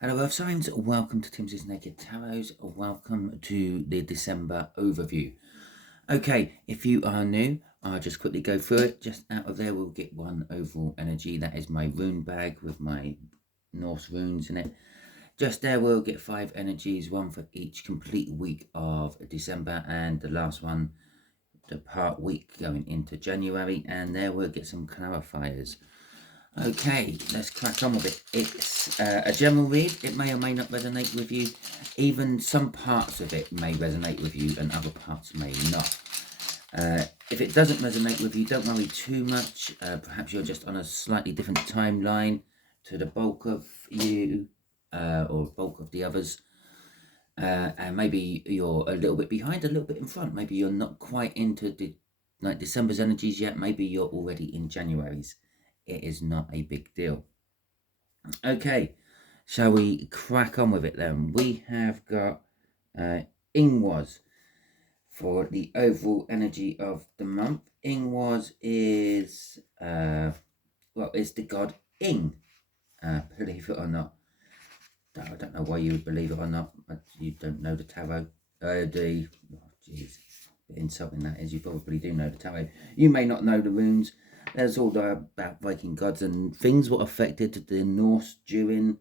Hello Earth Signs, welcome to Timsy Naked Tarot, welcome to the December overview. Okay, if you are new, I'll just quickly go through it. Just out of there we'll get one overall energy. That is my rune bag with my Norse runes in it. Just there we'll get 5 energies, one for each complete week of December, and the last one, the part week going into January, and there we'll get some clarifiers. Okay, let's crack on with it. It's a general read. It may or may not resonate with you. Even some parts of it may resonate with you and other parts may not. If it doesn't resonate with you, don't worry too much. Perhaps you're just on a slightly different timeline to the bulk of you or bulk of the others. And maybe you're a little bit behind, a little bit in front. Maybe you're not quite into December's energies yet. Maybe you're already in January's. It is not a big deal. Okay, shall we crack on with it then? We have got Ingwas for the overall energy of the month. Ingwas is, it's the god Ing, believe it or not. I don't know why you would believe it or not, but you don't know the tarot. Insulting that is, you probably do know the tarot. You may not know the runes. There's all about Viking gods and things what affected the Norse during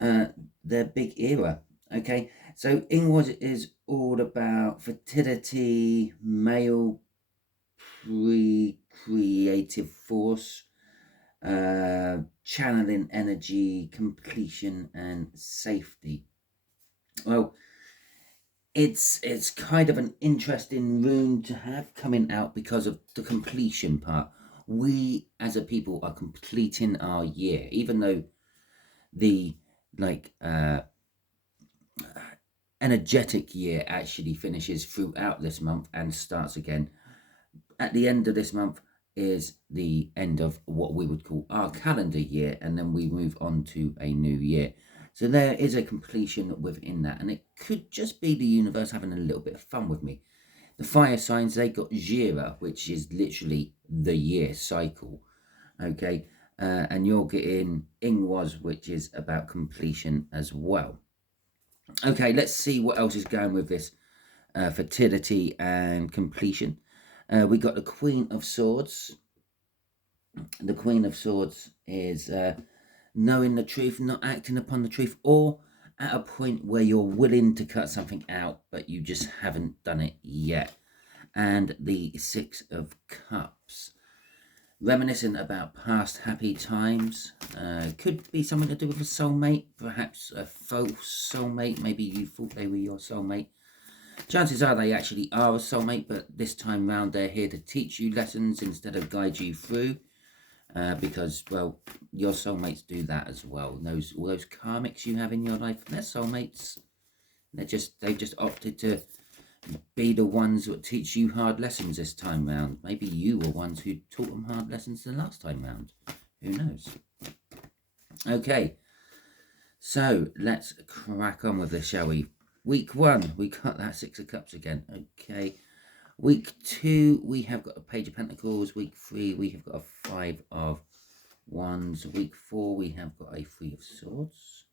their big era. Okay, so Ingwas is all about fertility, male creative force, channeling energy, completion, and safety. Well, it's kind of an interesting rune to have coming out because of the completion part. We as a people are completing our year, even though the energetic year actually finishes throughout this month and starts again. At the end of this month is the end of what we would call our calendar year, and then we move on to a new year. So there is a completion within that, and it could just be the universe having a little bit of fun with me. The fire signs, they got Jira, which is literally the year cycle. Okay, and you're getting Ingwas, which is about completion as well. Okay, let's see what else is going with this fertility and completion. We got the Queen of Swords. The Queen of Swords is knowing the truth, not acting upon the truth, or at a point where you're willing to cut something out, but you just haven't done it yet. And the Six of Cups, reminiscent about past happy times. Could be something to do with a soulmate, perhaps a false soulmate. Maybe you thought they were your soulmate. Chances are they actually are a soulmate, but this time round they're here to teach you lessons instead of guide you through. Because, well, your soulmates do that as well. All those karmics you have in your life, they're soulmates. They've just opted to be the ones that teach you hard lessons this time round. Maybe you were ones who taught them hard lessons the last time round. Who knows? Okay, so let's crack on with this, shall we? Week 1, we got that Six of Cups again. Okay. Week 2, we have got a Page of Pentacles. Week 3, we have got a Five of Wands. Week 4, we have got a Three of Swords.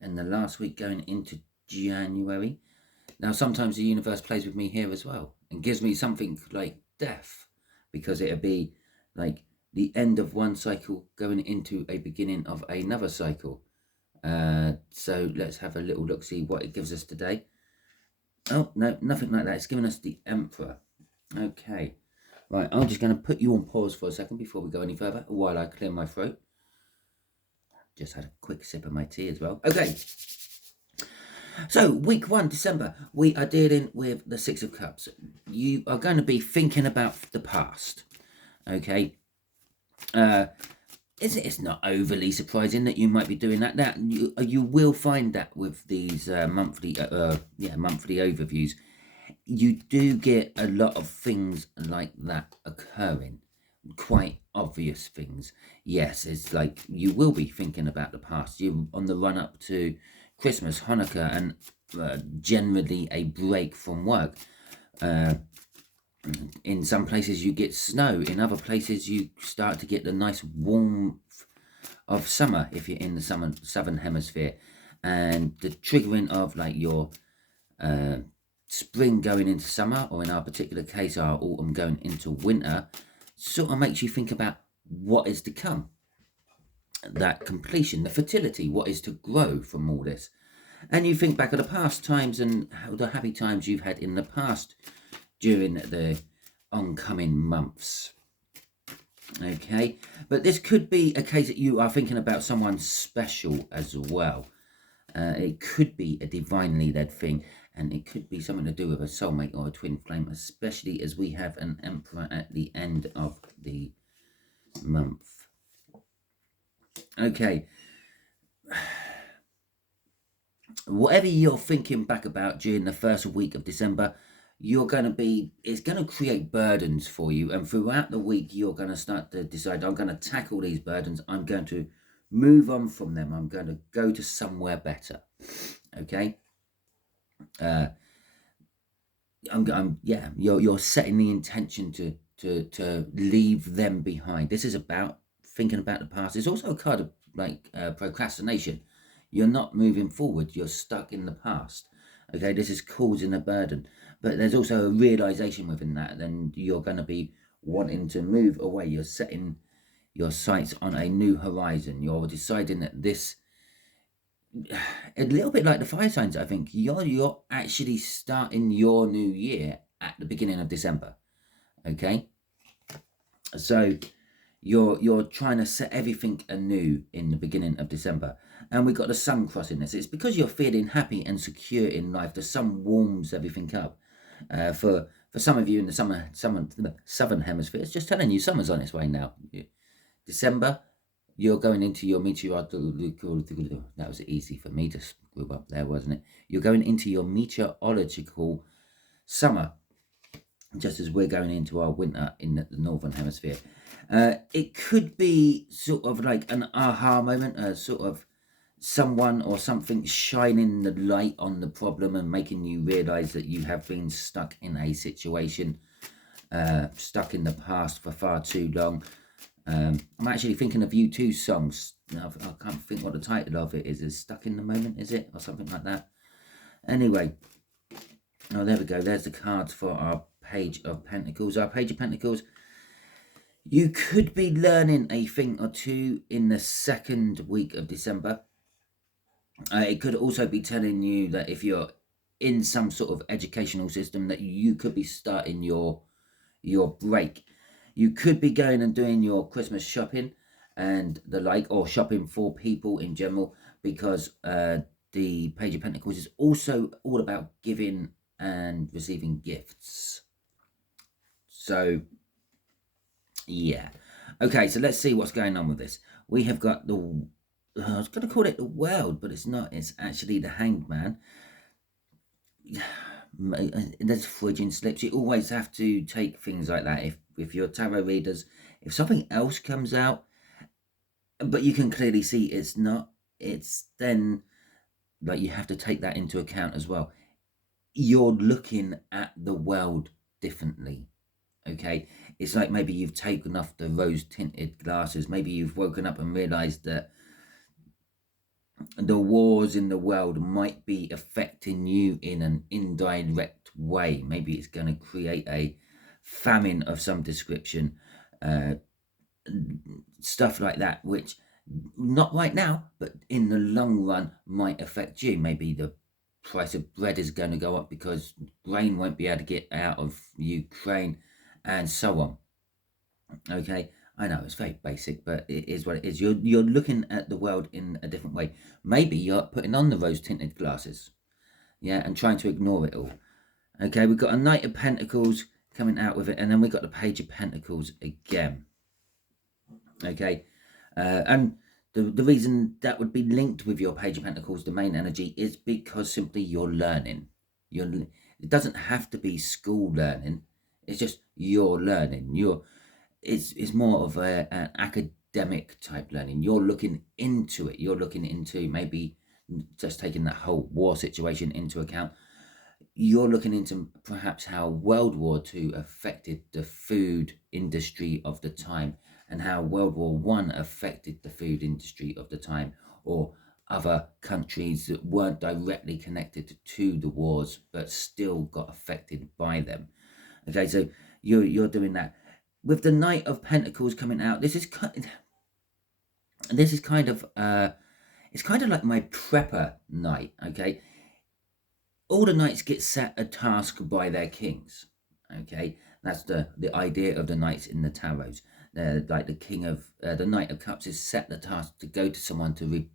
And the last week going into January. Now, sometimes the universe plays with me here as well and gives me something like death, because it'll be like the end of one cycle going into a beginning of another cycle. So let's have a little look, see what it gives us today. Oh, no, nothing like that. It's giving us the Emperor. Okay. Right, I'm just going to put you on pause for a second before we go any further while I clear my throat. Just had a quick sip of my tea as well. Okay. So, week 1, December, we are dealing with the Six of Cups. You are going to be thinking about the past. Okay. It's not overly surprising that you might be doing that. That you will find that with these monthly overviews, you do get a lot of things like that occurring, quite obvious things. Yes, it's like you will be thinking about the past. You're on the run up to Christmas, Hanukkah, and generally a break from work. In some places you get snow. In other places you start to get the nice warmth of summer if you're in the southern hemisphere, and the triggering of like your spring going into summer, or in our particular case our autumn going into winter, sort of makes you think about what is to come, that completion, the fertility, what is to grow from all this. And you think back at the past times and how the happy times you've had in the past during the oncoming months. Okay, but this could be a case that you are thinking about someone special as well. It could be a divinely led thing, and it could be something to do with a soulmate or a twin flame, especially as we have an emperor at the end of the month. Okay, whatever you're thinking back about during the first week of December, it's going to create burdens for you, and throughout the week you're going to start to decide, I'm going to tackle these burdens, I'm going to move on from them, I'm going to go to somewhere better. Okay, you're setting the intention to leave them behind. This is about thinking about the past. It's also a card of like procrastination. You're not moving forward, you're stuck in the past. Okay, this is causing a burden, but there's also a realization within that. Then you're going to be wanting to move away. You're setting your sights on a new horizon. You're deciding that this, a little bit like the fire signs, I think you're actually starting your new year at the beginning of December. Okay, so you're trying to set everything anew in the beginning of December. And we've got the sun crossing this. It's because you're feeling happy and secure in life. The sun warms everything up. For some of you in the southern hemisphere, it's just telling you summer's on its way now. December, you're going into your meteorological, that was easy for me to screw up there, wasn't it? You're going into your meteorological summer, just as we're going into our winter in the northern hemisphere. It could be sort of like an aha moment, sort of someone or something shining the light on the problem and making you realize that you have been stuck in a situation, stuck in the past for far too long. I'm actually thinking of U2 songs. I can't think what the title of it is. Is Stuck in the Moment, is it? Or something like that. Anyway, oh, there we go. There's the cards for our Page of Pentacles. Our Page of Pentacles, you could be learning a thing or two in the second week of December. It could also be telling you that if you're in some sort of educational system, that you could be starting your break. You could be going and doing your Christmas shopping and the like, or shopping for people in general, because the Page of Pentacles is also all about giving and receiving gifts. So yeah, okay, so let's see what's going on with this. We have got the, I was going to call it the World, but it's not. It's actually the Hanged Man. There's fridging slips. You always have to take things like that. If you're tarot readers, if something else comes out, but you can clearly see it's not, it's then like you have to take that into account as well. You're looking at the world differently. Okay, it's like maybe you've taken off the rose tinted glasses. Maybe you've woken up and realized that the wars in the world might be affecting you in an indirect way. Maybe it's going to create a famine of some description, stuff like that, which not right now, but in the long run might affect you. Maybe the price of bread is going to go up because grain won't be able to get out of Ukraine, and so on. Okay, I know it's very basic, but it is what it is. You're looking at the world in a different way. Maybe you're putting on the rose-tinted glasses, yeah, and trying to ignore it all. Okay, we've got a Knight of Pentacles coming out with it, and then we've got the Page of Pentacles again. Okay, and the reason that would be linked with your Page of Pentacles, the main energy, is because simply you're learning. It doesn't have to be school learning. It's just you're learning. It's more of an academic type learning. You're looking into it. You're looking into maybe just taking that whole war situation into account. You're looking into perhaps how World War II affected the food industry of the time, and how World War One affected the food industry of the time, or other countries that weren't directly connected to the wars but still got affected by them. Okay, so you're doing that with the Knight of Pentacles coming out. This is kind of it's kind of like my prepper knight. Okay, all the knights get set a task by their kings. Okay, that's the idea of the knights in the tarots. Like the king of the Knight of Cups is set the task to go to someone to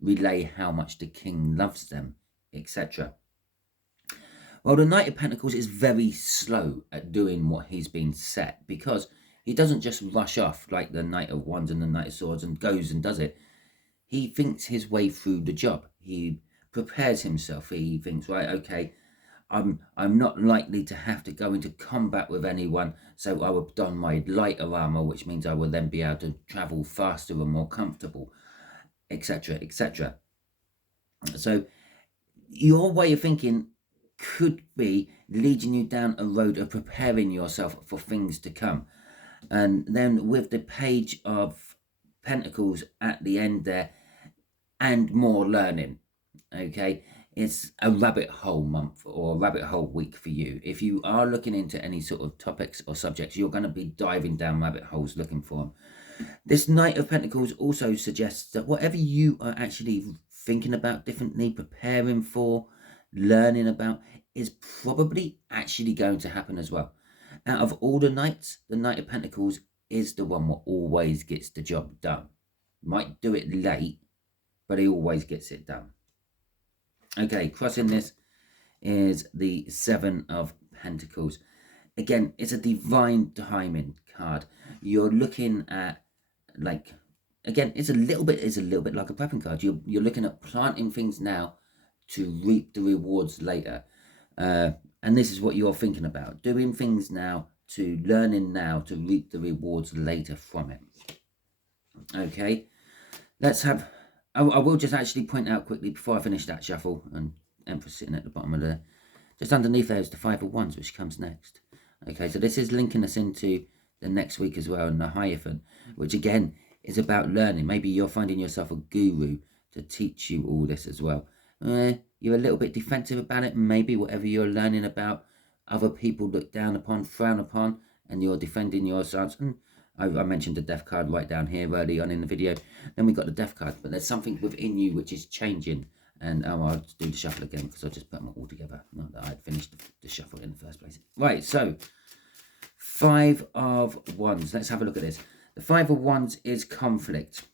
relay how much the king loves them, etc. Well, the Knight of Pentacles is very slow at doing what he's been set, because he doesn't just rush off like the Knight of Wands and the Knight of Swords and goes and does it. He thinks his way through the job. He prepares himself. He thinks, right, okay, I'm not likely to have to go into combat with anyone, so I will don my lighter armor, which means I will then be able to travel faster and more comfortable, etc., etc. So your way of thinking could be leading you down a road of preparing yourself for things to come. And then with the Page of Pentacles at the end there, and more learning. Okay, it's a rabbit hole month or a rabbit hole week for you. If you are looking into any sort of topics or subjects, you're going to be diving down rabbit holes looking for them. This Knight of Pentacles also suggests that whatever you are actually thinking about differently, preparing for, learning about, is probably actually going to happen as well. Out of all the knights, the Knight of Pentacles is the one that always gets the job done. Might do it late, but he always gets it done. Okay, crossing this is the Seven of Pentacles. Again, it's a divine timing card. You're looking at, like, again, it's a little bit like a prepping card. You're looking at planting things now to reap the rewards later. And this is what you're thinking about. Doing things now, to learning now, to reap the rewards later from it. Okay, let's have... I will just actually point out quickly before I finish that shuffle, and Empress sitting at the bottom of the... Just underneath there is the Five of Wands, which comes next. Okay, so this is linking us into the next week as well, and the Hierophant, which again is about learning. Maybe you're finding yourself a guru to teach you all this as well. You're a little bit defensive about it. Maybe whatever you're learning about, other people look down upon, frown upon, and you're defending your stance. And I mentioned the Death card right down here early on in the video. Then we got the Death card, but there's something within you which is changing. And I'll do the shuffle again because I just put them all together. Not that I'd finished the shuffle in the first place. Right, so Five of Wands. Let's have a look at this. The Five of Wands is conflict.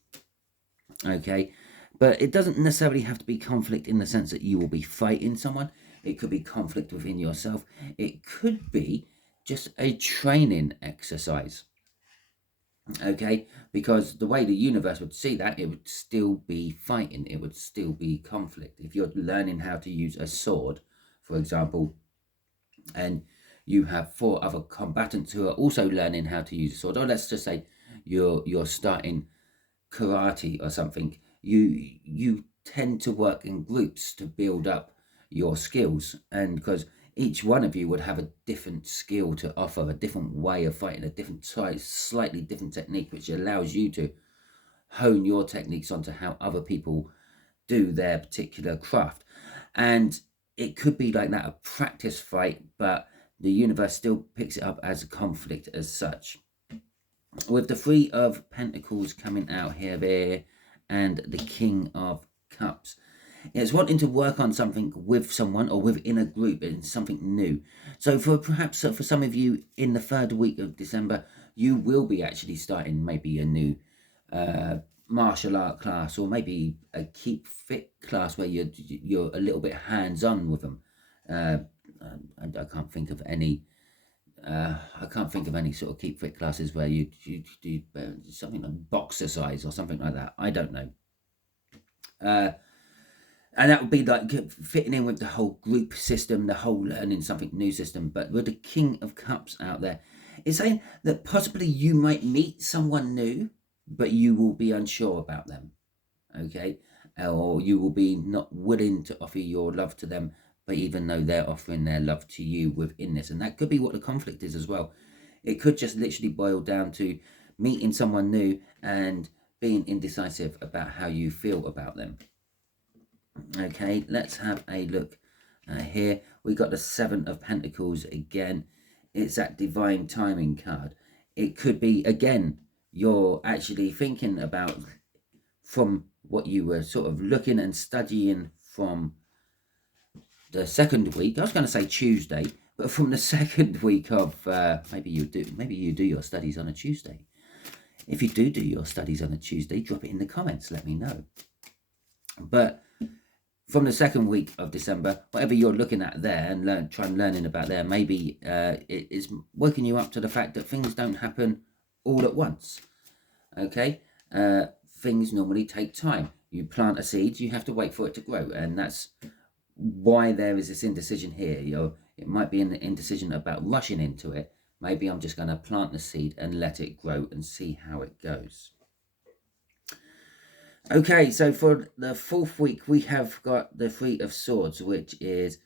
Okay, but it doesn't necessarily have to be conflict in the sense that you will be fighting someone. It could be conflict within yourself. It could be just a training exercise. Okay, because the way the universe would see that, it would still be fighting. It would still be conflict. If you're learning how to use a sword, for example, and you have 4 other combatants who are also learning how to use a sword, or let's just say you're starting karate or something, you tend to work in groups to build up your skills, and because each one of you would have a different skill to offer, a different way of fighting, a different slightly different technique, which allows you to hone your techniques onto how other people do their particular craft. And it could be like that, a practice fight, but the universe still picks it up as a conflict as such. With the Three of Pentacles coming out here, there, and the King of Cups, it's wanting to work on something with someone or within a group, in something new. So perhaps for some of you in the 3rd week of December, you will be actually starting maybe a new martial art class, or maybe a keep fit class where you're a little bit hands-on with them. I can't think of any. I can't think of any sort of keep fit classes where you do something like boxercise or something like that. I don't know. And that would be like fitting in with the whole group system, the whole learning something new system. But with the King of Cups out there, it's saying that possibly you might meet someone new, but you will be unsure about them. Okay? Or you will be not willing to offer your love to them, but even though they're offering their love to you within this. And that could be what the conflict is as well. It could just literally boil down to meeting someone new and being indecisive about how you feel about them. Okay, let's have a look here. We got the Seven of Pentacles again. It's that divine timing card. It could be, again, you're actually thinking about from what you were sort of looking and studying from the second week. I was going to say Tuesday, but from the second week of maybe you do your studies on a Tuesday. If you do your studies on a Tuesday, drop it in the comments. Let me know. But from the second week of December, whatever you're looking at there and trying learning about there, maybe it is waking you up to the fact that things don't happen all at once. Okay, things normally take time. You plant a seed, you have to wait for it to grow, and that's why there is this indecision here. It might be an indecision about rushing into it. Maybe I'm just going to plant the seed and let it grow and see how it goes. Okay, so for the fourth week, we have got the Three of Swords, which is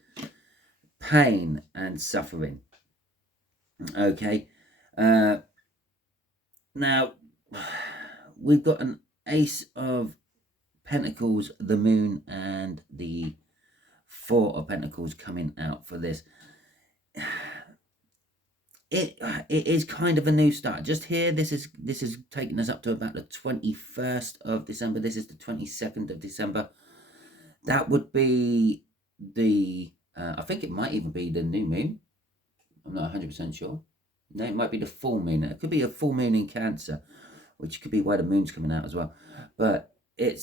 pain and suffering. Okay, now we've got an Ace of Pentacles, the Moon, and the Four of Pentacles coming out for this. It is kind of a new start. Just here, this is taking us up to about the 21st of December. This is the 22nd of December. That would be the, I think it might even be the new moon. I'm not 100% sure. No, it might be the full moon. It could be a full moon in Cancer, which could be why the moon's coming out as well. But it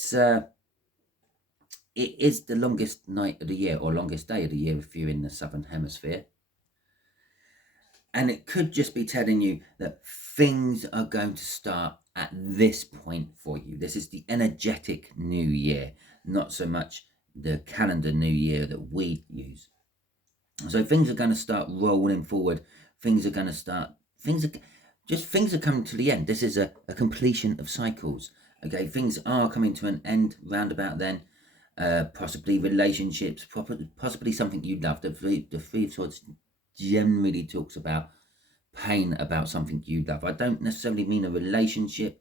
is the longest night of the year, or longest day of the year if you're in the southern hemisphere. And it could just be telling you that things are going to start at this point for you. This is the energetic new year, not so much the calendar new year that we use. So things are going to start rolling forward. Things are coming to the end. This is a completion of cycles. Okay, things are coming to an end round about then. Possibly relationships, possibly something you love. The Three of Swords generally talks about pain about something you love. I don't necessarily mean a relationship.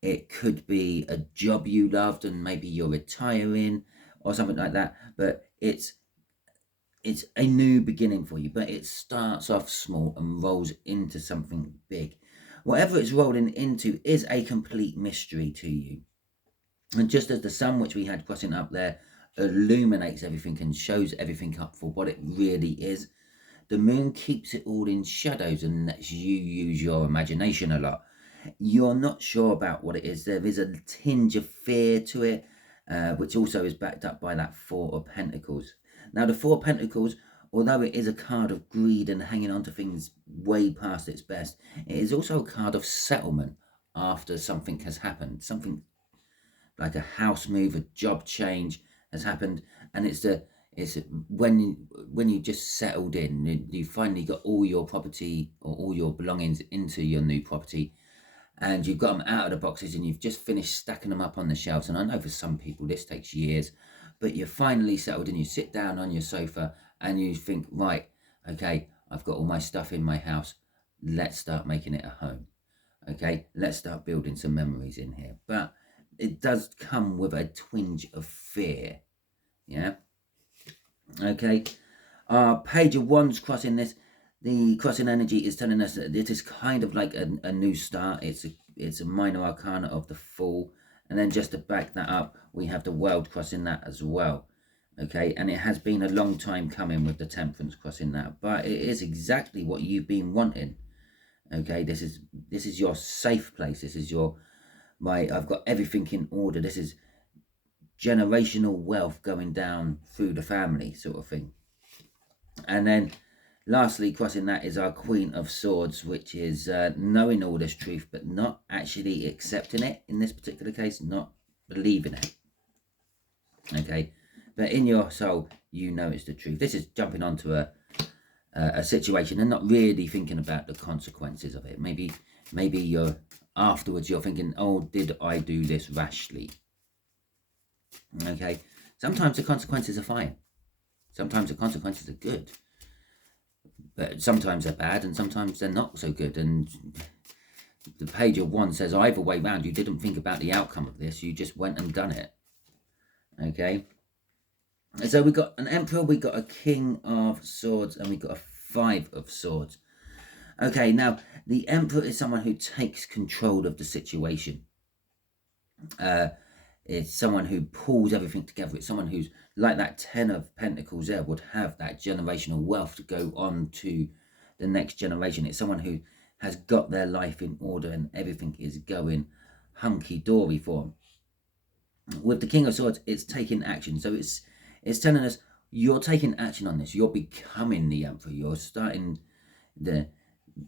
It could be a job you loved and maybe you're retiring or something like that. But it's a new beginning for you, but it starts off small and rolls into something big. Whatever it's rolling into is a complete mystery to you. And just as the sun, which we had crossing up there, illuminates everything and shows everything up for what it really is, the moon keeps it all in shadows and lets you use your imagination a lot. You're not sure about what it is. There is a tinge of fear to it, which also is backed up by that Four of Pentacles. Now, the Four of Pentacles, although it is a card of greed and hanging on to things way past its best, it is also a card of settlement after something has happened. Something like a house move, a job change has happened, and it's when you just settled in, you finally got all your property or all your belongings into your new property, and you've got them out of the boxes and you've just finished stacking them up on the shelves. And I know for some people this takes years, but you're finally settled and you sit down on your sofa and you think, right, okay, I've got all my stuff in my house. Let's start making it a home. Okay, let's start building some memories in here. But it does come with a twinge of fear. Yeah. Okay. Page of Wands crossing this. The crossing energy is telling us that it is kind of like a new start. It's a minor arcana of the Fool. And then just to back that up, we have the World crossing that as well. Okay, and it has been a long time coming with the Temperance crossing that. But it is exactly what you've been wanting. Okay, this is your safe place. This is your, right, I've got everything in order. This is generational wealth going down through the family sort of thing. And then lastly, crossing that is our Queen of Swords, which is knowing all this truth, but not actually accepting it in this particular case, not believing it. Okay, but in your soul, you know it's the truth. This is jumping onto a situation and not really thinking about the consequences of it. Maybe you're afterwards you're thinking, oh, did I do this rashly? Okay, sometimes the consequences are fine. Sometimes the consequences are good. But sometimes they're bad and sometimes they're not so good. And The Page of Wands says either way round, you didn't think about the outcome of this. You just went and done it. Okay. So we got an Emperor, we got a King of Swords, and we got a Five of Swords. Okay, now the Emperor is someone who takes control of the situation. It's someone who pulls everything together. It's someone who's like that Ten of Pentacles there, would have that generational wealth to go on to the next generation. It's someone who has got their life in order and everything is going hunky-dory for them. With the King of Swords, it's taking action. So it's telling us you're taking action on this. You're becoming the Emperor. You're starting the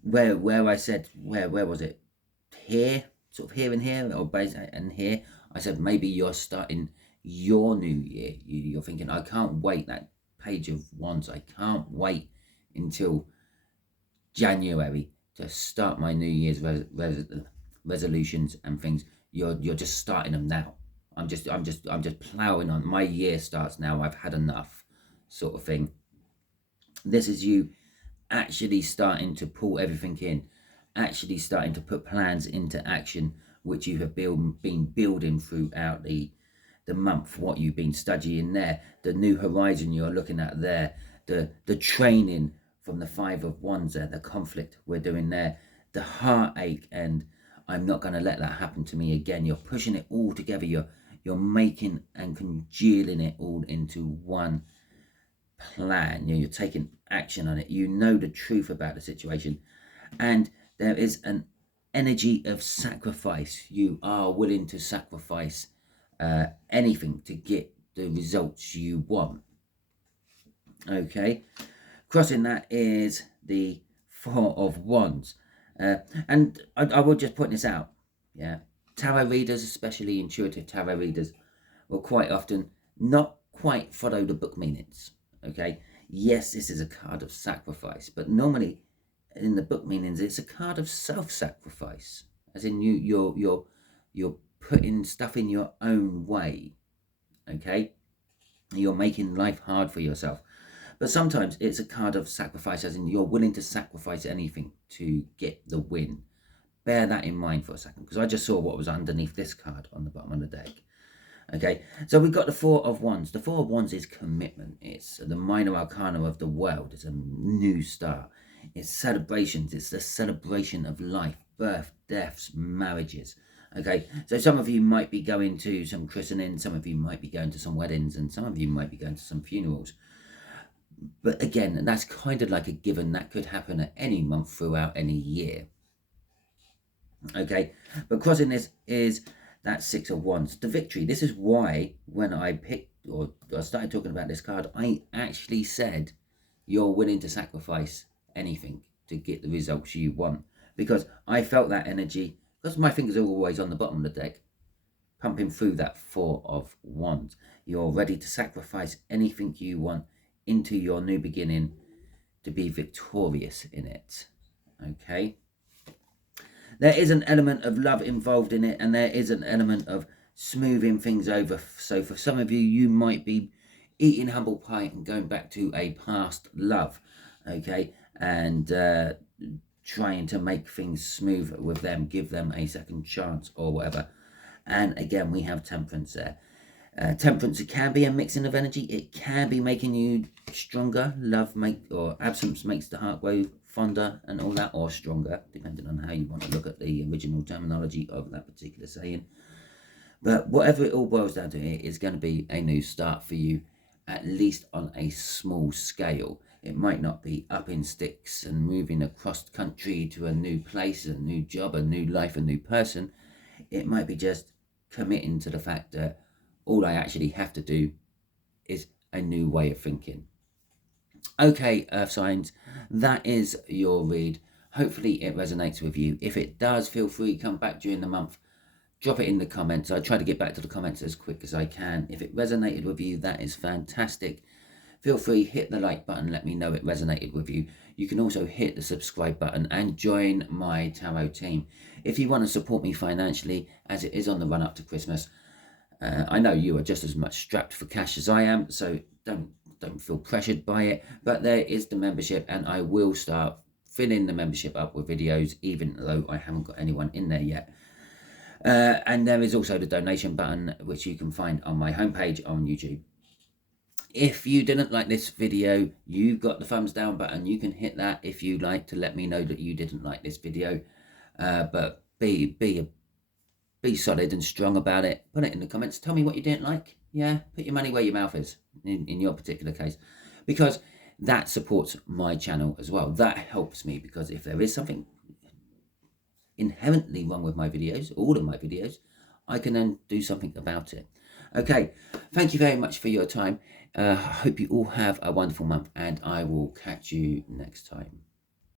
where I said where was it? Here, sort of here and here, or basically and here. I said maybe you're starting your new year. You're thinking, I can't wait. That Page of Wands, I can't wait until January to start my New Year's resolutions and things. You're just starting them now. I'm just ploughing on. My year starts now. I've had enough, sort of thing. This is you actually starting to pull everything in, actually starting to put plans into action, which you have been building throughout the month, what you've been studying there, the new horizon you're looking at there, the training from the Five of Wands there, the conflict we're doing there, the heartache, and I'm not going to let that happen to me again. You're pushing it all together. You're making and congealing it all into one plan. You're taking action on it. You know the truth about the situation, and there is an energy of sacrifice. You are willing to sacrifice anything to get the results you want. Okay, crossing that is the Four of Wands, and I will just point this out. Yeah, tarot readers, especially intuitive tarot readers, will quite often not quite follow the book meanings. Okay, yes, this is a card of sacrifice, but normally in the book meanings, it's a card of self-sacrifice, as in you're putting stuff in your own way. Okay, you're making life hard for yourself. But sometimes it's a card of sacrifice, as in you're willing to sacrifice anything to get the win. Bear that in mind for a second, because I just saw what was underneath this card on the bottom of the deck. Okay, so we've got the Four of Wands. The Four of Wands is commitment. It's the minor arcana of the world. It's a new start. It's celebrations. It's the celebration of life, birth, deaths, marriages. Okay, so some of you might be going to some christenings, some of you might be going to some weddings, and some of you might be going to some funerals. But again, that's kind of like a given. That could happen at any month throughout any year. Okay, but crossing this is that Six of Wands, the victory. This is why when I picked or I started talking about this card, I actually said you're willing to sacrifice anything to get the results you want, because I felt that energy, because my fingers are always on the bottom of the deck, pumping through that Four of Wands. You're ready to sacrifice anything you want into your new beginning to be victorious in it. Okay, there is an element of love involved in it, and there is an element of smoothing things over. So for some of you, you might be eating humble pie and going back to a past love, okay, and trying to make things smooth with them, give them a second chance or whatever. And again, we have temperance there. Temperance, it can be a mixing of energy. It can be making you stronger. Love or absence makes the heart grow fonder and all that, or stronger, depending on how you want to look at the original terminology of that particular saying. But whatever it all boils down to, it is going to be a new start for you, at least on a small scale. It might not be up in sticks and moving across the country to a new place, a new job, a new life, a new person. It might be just committing to the fact that all I actually have to do is a new way of thinking. Okay, Earth signs, that is your read. Hopefully it resonates with you. If it does, feel free to come back during the month. Drop it in the comments. I try to get back to the comments as quick as I can. If it resonated with you, that is fantastic. Feel free, hit the like button, let me know it resonated with you. You can also hit the subscribe button and join my tarot team. If you want to support me financially, as it is on the run up to Christmas, I know you are just as much strapped for cash as I am, so don't feel pressured by it. But there is the membership, and I will start filling the membership up with videos, even though I haven't got anyone in there yet. And there is also the donation button, which you can find on my homepage on YouTube. If you didn't like this video, you've got the thumbs down button. You can hit that if you like, to let me know that you didn't like this video. But be solid and strong about it. Put it in the comments. Tell me what you didn't like. Yeah, put your money where your mouth is in your particular case, because that supports my channel as well. That helps me, because if there is something inherently wrong with my videos, all of my videos, I can then do something about it. Okay, thank you very much for your time. I hope you all have a wonderful month, and I will catch you next time.